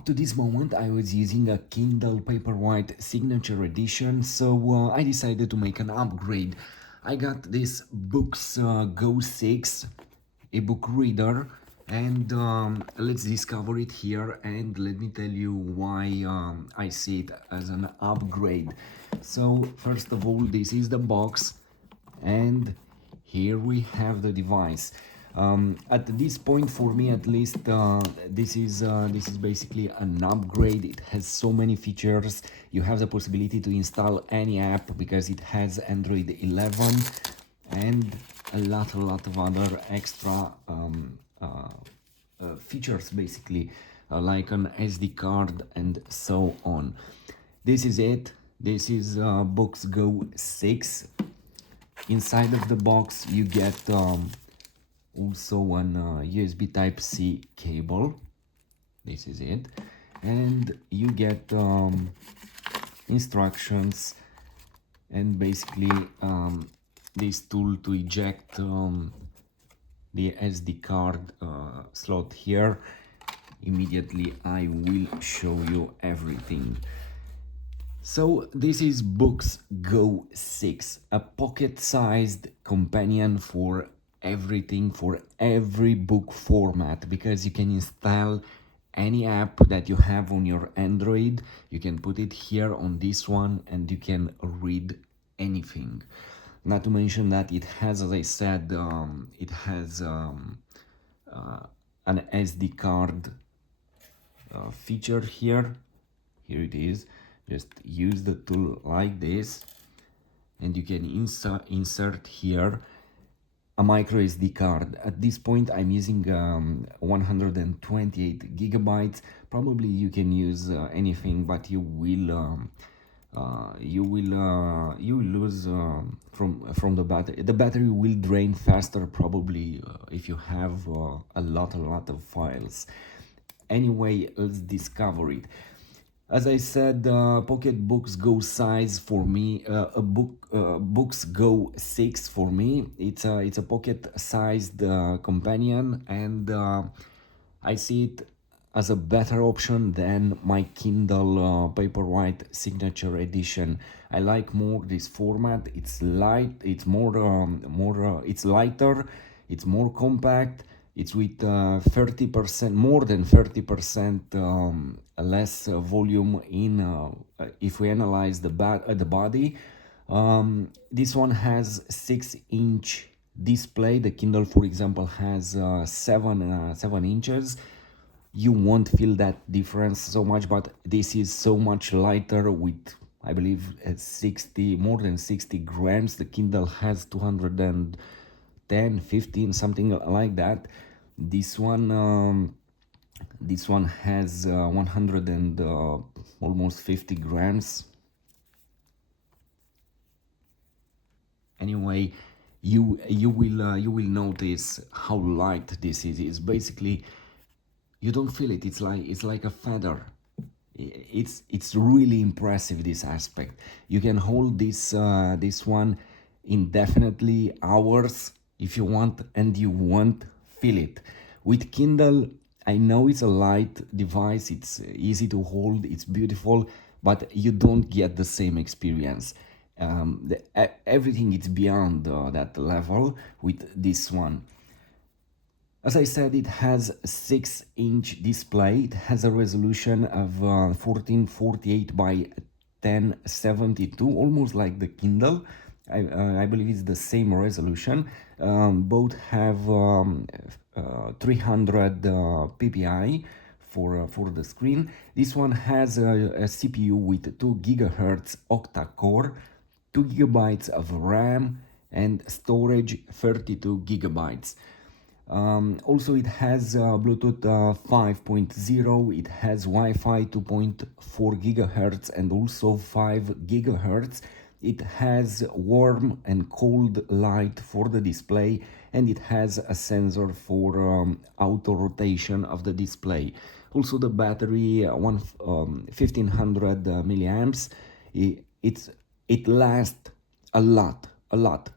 Up to this moment I was using a Kindle Paperwhite Signature Edition, so I decided to make an upgrade. I got this BOOX Go 6 ebook reader, and let's discover it here, and let me tell you why I see it as an upgrade. So first of all, this is the box, and here we have the device. At this point, for me at least, this is basically an upgrade. It has so many features. You have the possibility to install any app because it has Android 11 and a lot of other extra features, basically, like an SD card and so on. This is it. This is BOOX Go 6. Inside of the box you get also an USB Type-C cable. This is it. And you get instructions and basically this tool to eject the SD card slot here. Immediately I will show you everything. So this is BOOX Go 6, a pocket-sized companion for everything, for every book format, because you can install any app that you have on your Android. You can put it here on this one and you can read anything. Not to mention that it has, as I said, it has an SD card feature here. Here it is. Just use the tool like this, and you can insert here a micro SD card. At this point I'm using 128 gigabytes. Probably you can use anything, but you will lose from the battery. The battery will drain faster probably if you have a lot of files. Anyway, let's discover it. As I said, Pocket BOOX Go size for me, BOOX Go 6 for me. It's a pocket-sized companion, and I see it as a better option than my Kindle Paperwhite Signature Edition. I like more this format. It's light. It's it's lighter. It's more compact. It's with 30%, more than 30% less volume in, if we analyze the body. This one has 6-inch display. The Kindle, for example, has 7 inches. You won't feel that difference so much, but this is so much lighter with, I believe, more than 60 grams. The Kindle has 210, 15, something like that. This one has 100 and almost 50 grams. Anyway, you will notice how light this is. It's basically, you don't feel it. It's like a feather. It's really impressive, this aspect. You can hold this one indefinitely, hours if you want, and you won't feel it. With Kindle, I know it's a light device, it's easy to hold, it's beautiful, but you don't get the same experience. Everything is beyond that level with this one. As I said, it has a 6-inch display. It has a resolution of 1448 by 1072, almost like the Kindle. I believe it's the same resolution. Both have 300 ppi for the screen. This one has a CPU with 2 GHz octa-core, 2 GB of RAM, and storage 32 GB. Also, it has Bluetooth 5.0, it has Wi-Fi 2.4 GHz and also 5 GHz. It has warm and cold light for the display, and it has a sensor for auto rotation of the display. Also, the battery 1500 milliamps. It lasts a lot.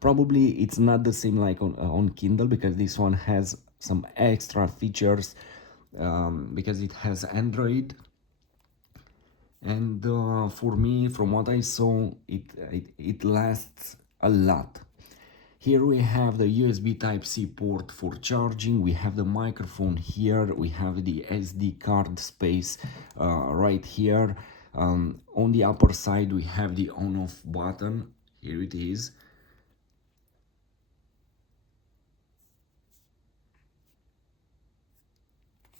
Probably it's not the same like on Kindle, because this one has some extra features because it has Android and for me, from what I saw, it lasts a lot. Here we have the USB Type-C port for charging, we have the microphone here, we have the SD card space right here. On the upper side we have the on-off button, here it is.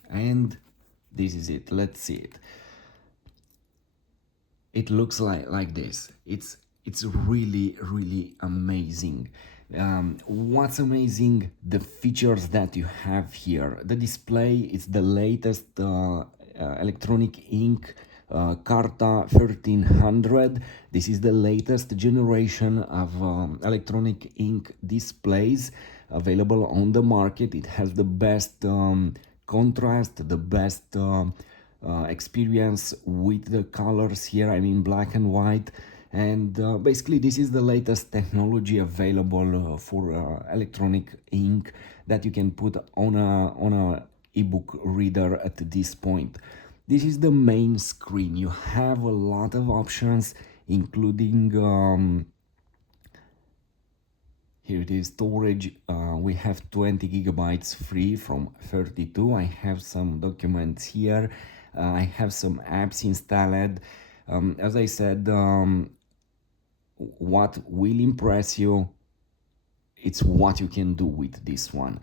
And this is it, let's see it. It looks like this. It's really amazing. What's amazing, the features that you have here. The display is the latest electronic ink, Carta 1300. This is the latest generation of electronic ink displays available on the market. It has the best contrast, the best experience with the colors here, I mean black and white. And basically this is the latest technology available for electronic ink that you can put on a ebook reader at this point. This is the main screen. You have a lot of options, including here it is, storage. We have 20 gigabytes free from 32. I have some documents here. I have some apps installed. As I said, what will impress you, it's what you can do with this one.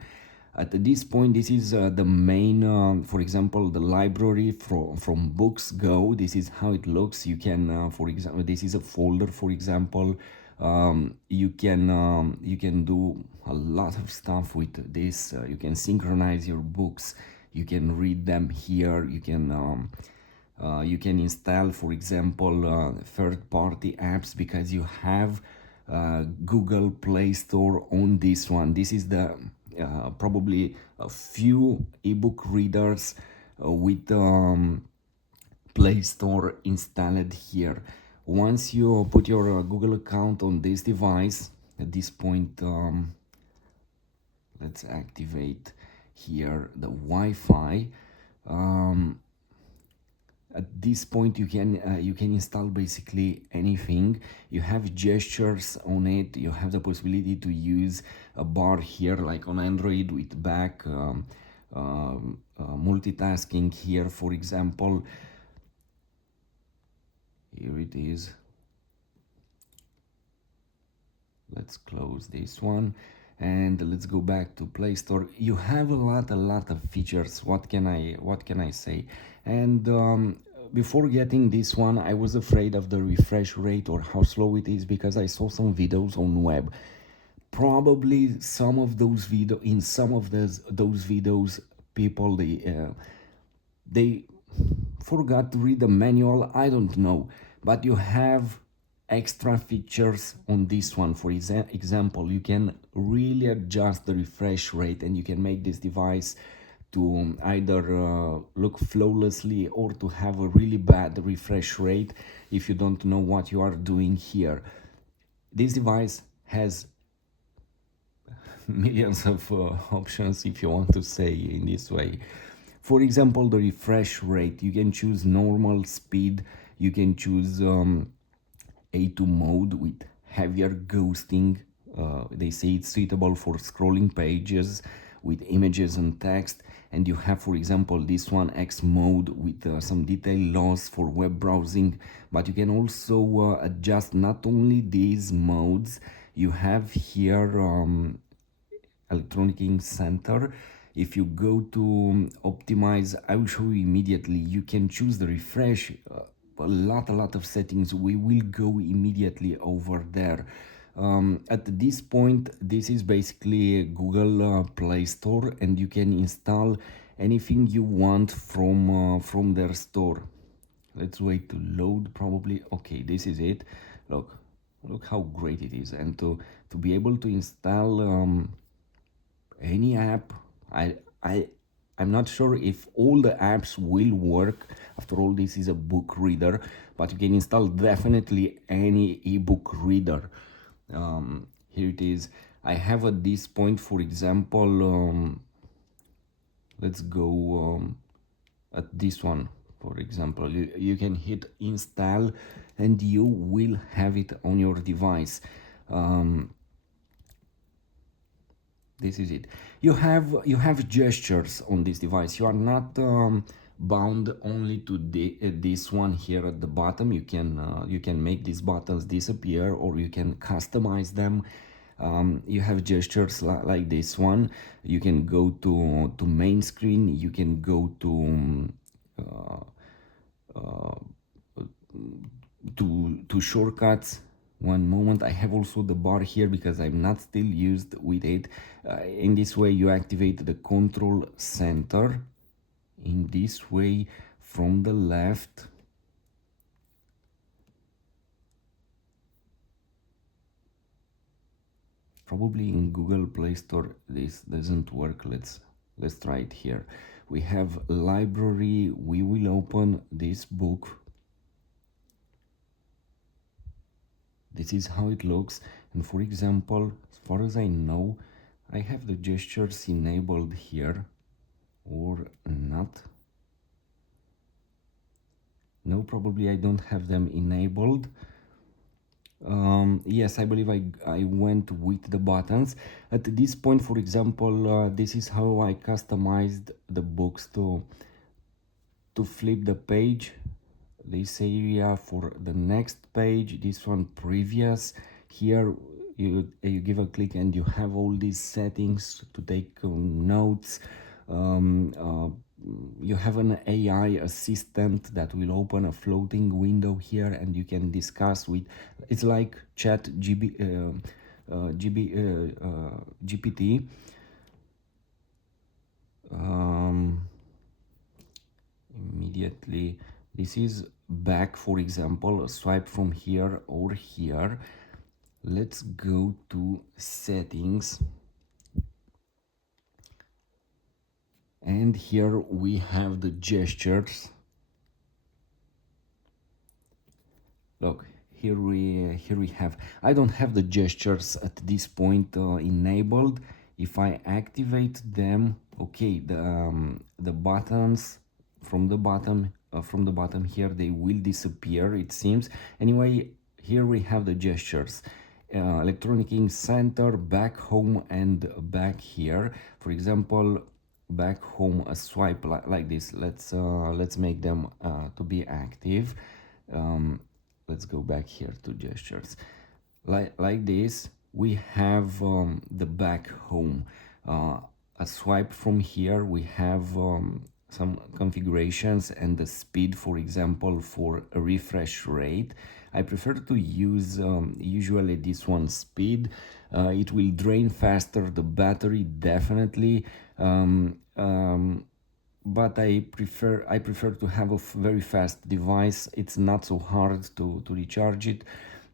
At this point, this is the main, for example, the library from BOOX Go. This is how it looks. You can, for example, this is a folder, for example. You can do a lot of stuff with this. You can synchronize your books. You can read them here. You can install, for example, third-party apps because you have Google Play Store on this one. This is the probably a few ebook readers with Play Store installed here. Once you put your Google account on this device, at this point, let's activate here the Wi-Fi. At this point you can install basically anything. You have gestures on it. You have the possibility to use a bar here like on Android with back multitasking here, for example. Here it is. Let's close this one and let's go back to Play Store. You have a lot of features. What can I say? And before getting this one, I was afraid of the refresh rate or how slow it is because I saw some videos on web. Probably some of those those videos, people they forgot to read the manual. I don't know, but you have extra features on this one. For example, you can really adjust the refresh rate and you can make this device to either look flawlessly or to have a really bad refresh rate if you don't know what you are doing here. This device has millions of options, if you want to say in this way. For example, the refresh rate, you can choose normal speed, you can choose A2 mode with heavier ghosting. They say it's suitable for scrolling pages with images and text. And you have, for example, this one, X mode, with some detail loss for web browsing. But you can also adjust not only these modes. You have here electronic ink center. If you go to optimize, I will show you immediately. You can choose the refresh, a lot of settings. We will go immediately over there. At this point, this is basically Google Play Store, and you can install anything you want from their store. Let's wait to load. Probably okay, this is it. Look how great it is. And to be able to install any app, I'm not sure if all the apps will work. After all, this is a book reader, but you can install definitely any ebook reader. Here it is. I have at this point, for example, let's go at this one. For example, you can hit install and you will have it on your device. This is it. You have gestures on this device. You are not bound only to this one here at the bottom. You can make these buttons disappear, or you can customize them. You have gestures like this one. You can go to main screen. You can go to shortcuts. One moment, I have also the bar here because I'm not still used with it. In this way you activate the control center. In this way, from the left, probably in Google Play Store this doesn't work. Let's try it here. We have library. We will open this book. This is how it looks, and for example, as far as I know, I have the gestures enabled here or not. No, probably I don't have them enabled. Yes, I believe I went with the buttons. At this point, for example, this is how I customized the books to flip the page. This area for the next page, this one previous. Here you give a click and you have all these settings to take notes. You have an AI assistant that will open a floating window here, and you can discuss with. It's like chat GPT. Immediately, this is back, for example, a swipe from here or here. Let's go to settings, and here we have the gestures. Look, here we have. I don't have the gestures at this point enabled. If I activate them, okay, the buttons from the bottom here, they will disappear, it seems. Anyway, here we have the gestures. Electronic ink center, back home, and back here. For example, back home, a swipe like this. Let's make them to be active. Let's go back here to gestures. Like this, we have the back home. A swipe from here, we have some configurations and the speed, for example, for a refresh rate. I prefer to use usually this one, speed. It will drain faster the battery, definitely. But I prefer to have a very fast device. It's not so hard to recharge it.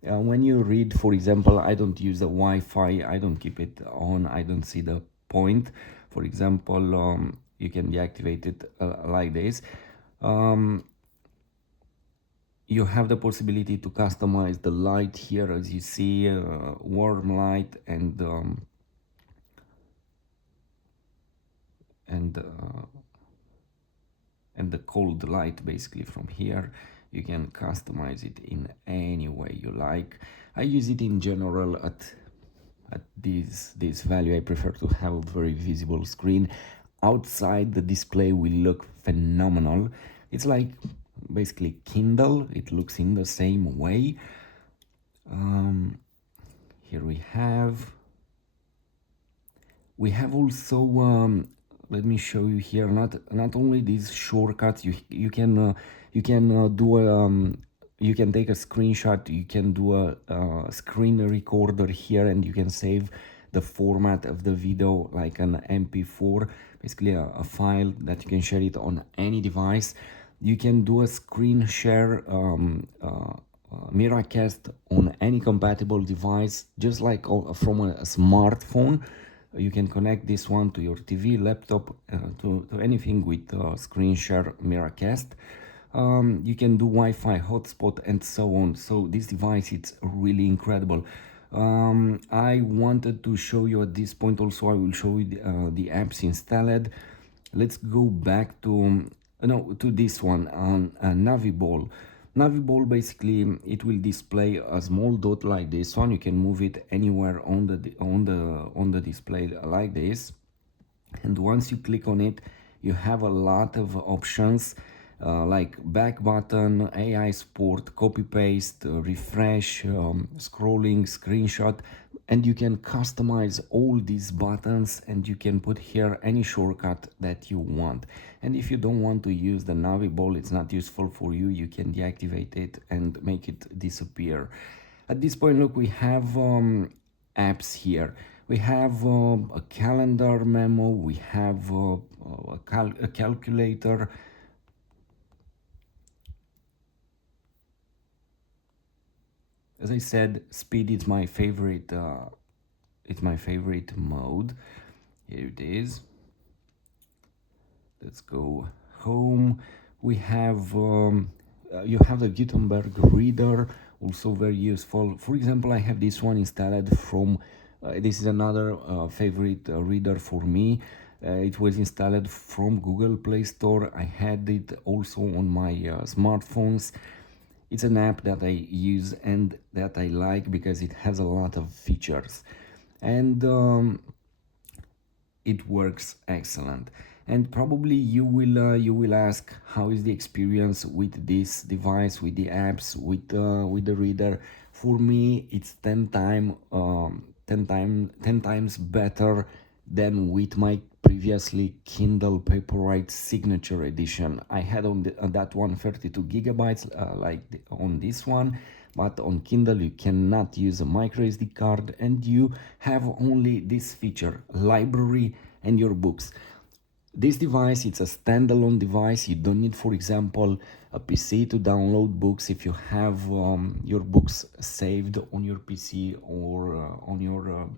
When you read, for example, I don't use the Wi-Fi. I don't keep it on. I don't see the point. For example, you can deactivate it like this. You have the possibility to customize the light here, as you see, warm light and the cold light. Basically, from here you can customize it in any way you like. I use it in general at this value. I prefer to have a very visible screen. Outside, the display will look phenomenal. It's like basically Kindle. It looks in the same way. Here we have also let me show you here, not only these shortcuts. You can do you can take a screenshot. You can do a screen recorder here, and you can save the format of the video like an MP4, basically a file that you can share it on any device. You can do a screen share Miracast on any compatible device, just like from a smartphone. You can connect this one to your TV, laptop, to anything with screen share Miracast. You can do Wi-Fi hotspot and so on. So this device, it's really incredible. I wanted to show you at this point also. I will show you the apps installed. Let's go back to no, to this one on Naviball. Naviball, basically it will display a small dot like this one. You can move it anywhere on the display like this, and once you click on it, you have a lot of options, like back button, AI sport, copy paste, refresh, scrolling, screenshot, and you can customize all these buttons, and you can put here any shortcut that you want. And if you don't want to use the Naviball, it's not useful for you, you can deactivate it and make it disappear. At this point, look, we have apps here. We have a calendar memo, we have a calculator. As I said, speed is my favorite. It's my favorite mode. Here it is. Let's go home. We have you have the Gutenberg reader, also very useful. For example, I have this one installed from. This is another favorite reader for me. It was installed from Google Play Store. I had it also on my smartphones. It's an app that I use and that I like because it has a lot of features, and it works excellent. And probably you will ask, how is the experience with this device, with the apps, with the reader? For me, it's 10 times better than with my previously Kindle Paperwhite Signature Edition. I had on that one 32 gigabytes, on this one, but on Kindle you cannot use a micro SD card, and you have only this feature, library and your books. This device, it's a standalone device. You don't need, for example, a PC to download books if you have your books saved on your PC or on your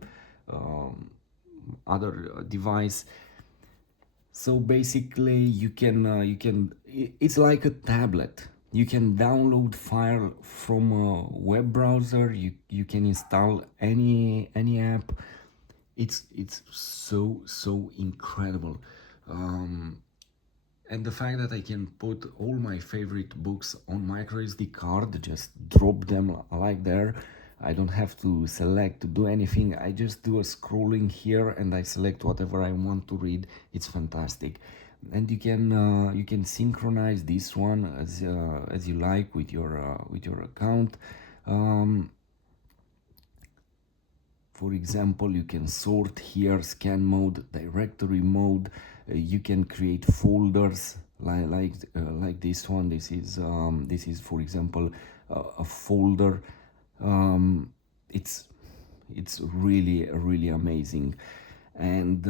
other device. So basically you can it's like a tablet. You can download file from a web browser. You can install any app. It's so incredible. And the fact that I can put all my favorite books on micro SD card, just drop them like there. I don't have to select to do anything. I just do a scrolling here and I select whatever I want to read. It's fantastic. And you can synchronize this one as you like with your account. For example, you can sort here, scan mode, directory mode. You can create folders like this one. This is for example a folder. It's really amazing, and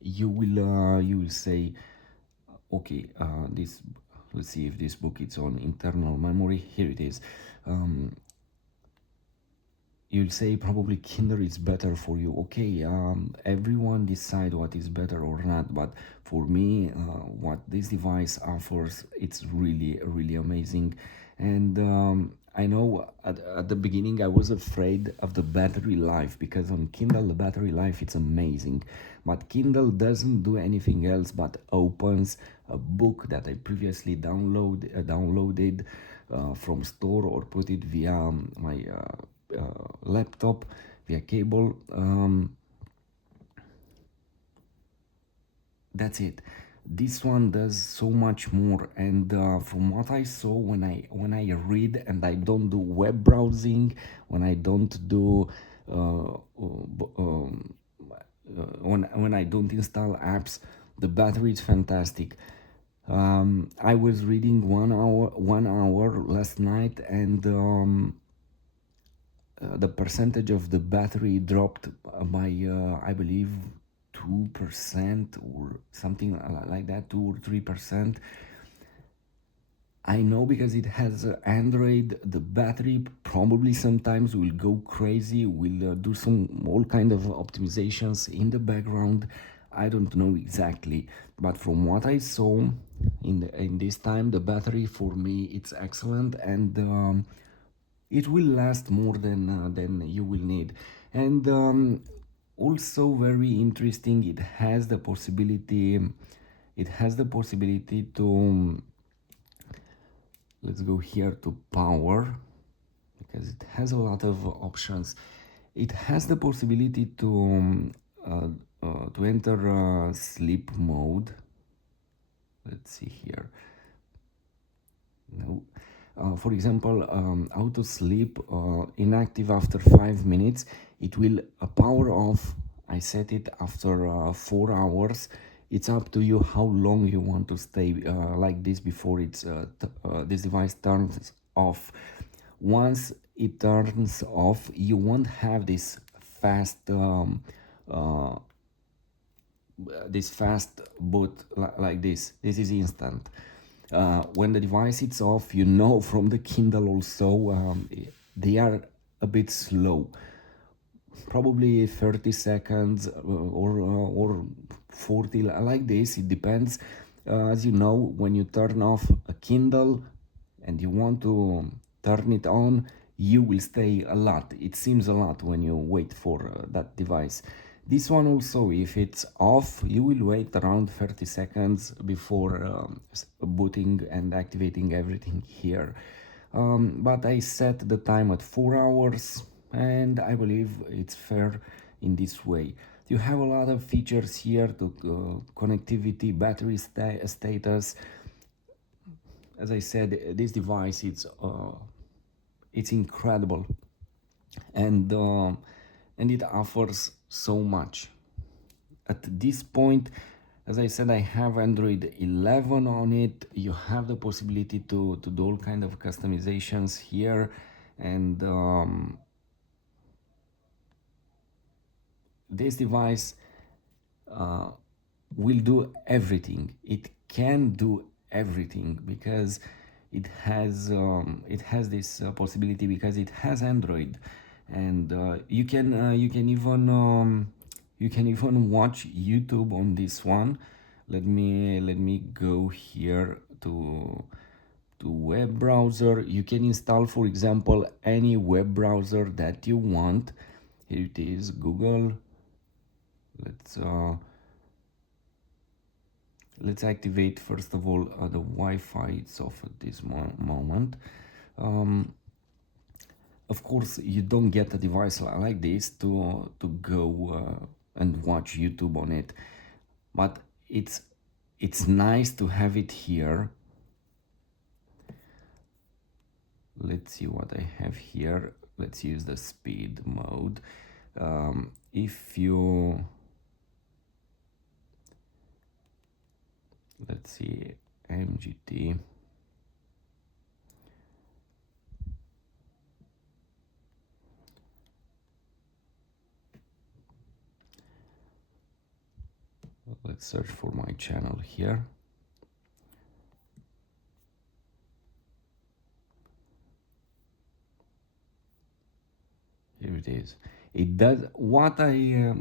you will say, okay, this, let's see if this book is on internal memory. Here it is. You'll say probably Kindle is better for you. Okay, everyone decide what is better or not, but for me, what this device offers, it's really amazing. And I know at the beginning I was afraid of the battery life, because on Kindle the battery life, it's amazing, but Kindle doesn't do anything else but opens a book that I previously downloaded from store, or put it via my laptop via cable. That's it. This one does so much more, and from what I saw, when I read and I don't do web browsing, when I don't do when I don't install apps, the battery is fantastic. I was reading 1 hour last night, and the percentage of the battery dropped by I believe 2% or something like that, 2 or 3%. I know, because it has Android, the battery probably sometimes will go crazy, will do some all kind of optimizations in the background. I don't know exactly, but from what I saw in this time, the battery for me, it's excellent, and it will last more than you will need. And Also very interesting, it has the possibility to, let's go here to power, because it has a lot of options. It has the possibility to enter sleep mode. Let's see here. No. For example, auto sleep inactive after 5 minutes. It will power off. I set it after 4 hours. It's up to you how long you want to stay like this before this device turns off. Once it turns off, you won't have uh, this fast boot like this. This is instant. When the device is off, you know from the Kindle also, they are a bit slow. Probably 30 seconds or 40, like this. It depends. As you know, when you turn off a Kindle and you want to turn it on, you will stay a lot. It seems a lot when you wait for that device. This one also, if it's off, you will wait around 30 seconds before booting and activating everything here. But I set the time at 4 hours, and I believe it's fair in this way. You have a lot of features here to connectivity, battery status. As I said, this device it's incredible, and it offers so much. At this point, as I said, I have Android 11 on it. You have the possibility to do all kind of customizations here, and this device will do everything. It can do everything because it has this possibility, because it has Android, and you can even watch YouTube on this one. Let me go here to web browser. You can install, for example, any web browser that you want. Here it is, Google. Let's activate first of all the Wi-Fi. It's off at this moment. Of course, you don't get a device like this to go and watch YouTube on it, but it's nice to have it here. Let's see what I have here. Let's use the speed mode. If you, let's see, MGT. Let's search for my channel here. Here it is. It does what I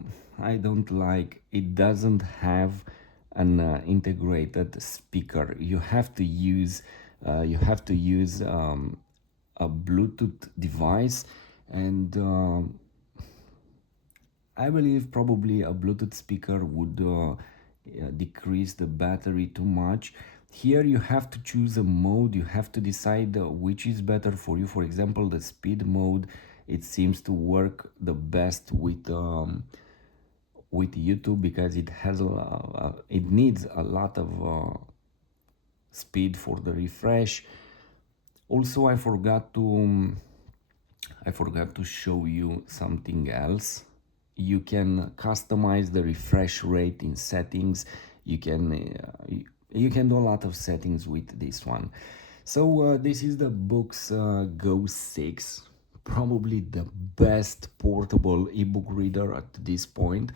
don't like. It doesn't have an integrated speaker. You have to use a Bluetooth device, and I believe probably a Bluetooth speaker would decrease the battery too much. Here you have to choose a mode. You have to decide which is better for you. For example, the speed mode, it seems to work the best with YouTube, because it has it needs a lot of speed for the refresh. Also, I forgot to show you something else. You can customize the refresh rate in settings. You can do a lot of settings with this one. So this is the BOOX Go 6, probably the best portable ebook reader at this point.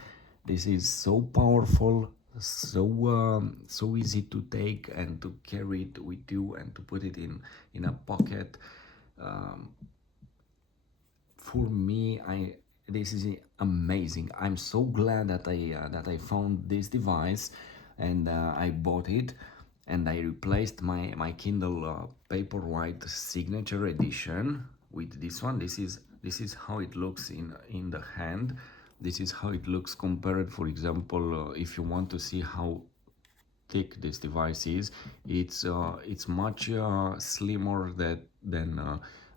This is so powerful, so easy to take and to carry it with you and to put it in a pocket. For me, this is amazing. I'm so glad that I found this device, and I bought it, and I replaced my Kindle Paperwhite Signature Edition with this one. This is how it looks in the hand. This is how it looks compared, for example, if you want to see how thick this device is, it's much slimmer than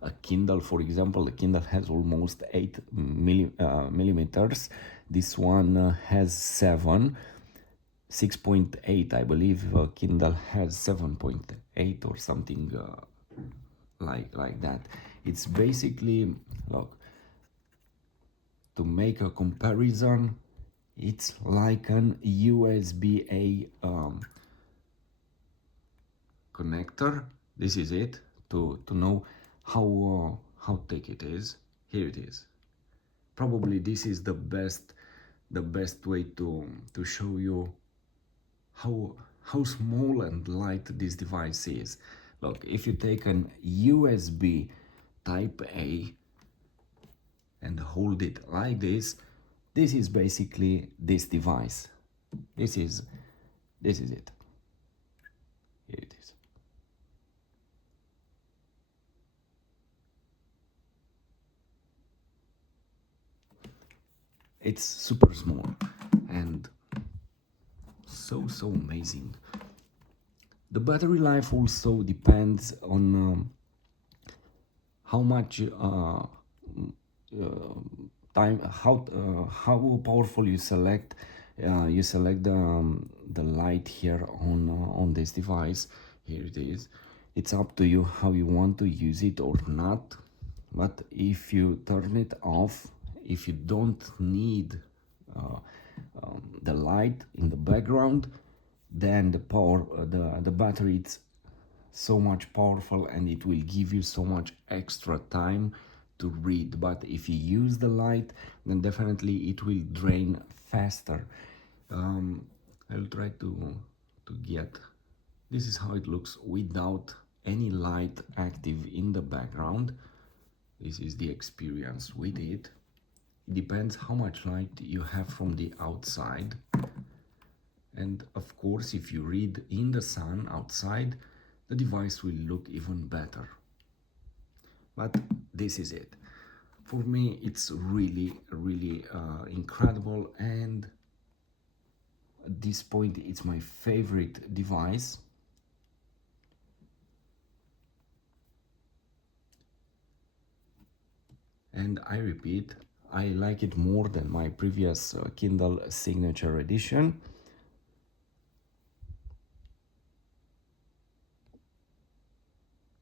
a Kindle. For example, the Kindle has almost 8 millimeters. This one has 6.8, I believe. Kindle has 7.8 or something like that. It's basically, look, to make a comparison, it's like an USB-A connector. This is it, to know how thick it is. Here it is. Probably this is the best way to show you how small and light this device is. Look, if you take an USB type A and hold it like this is basically this device. This is it. Here it is. It's super small and so amazing. The battery life also depends on how much time, how powerful you select the light here on this device. Here it is. It's up to you how you want to use it or not. But if you turn it off, if you don't need the light in the background, then the battery, it's so much powerful and it will give you so much extra time to read. But if you use the light, then definitely it will drain faster. I'll try to get, this is how it looks without any light active in the background. This is the experience with it. It depends how much light you have from the outside. And of course, if you read in the sun outside, the device will look even better. But this is it. For me, it's really incredible, and at this point, it's my favorite device. And I repeat, I like it more than my previous Kindle Signature Edition.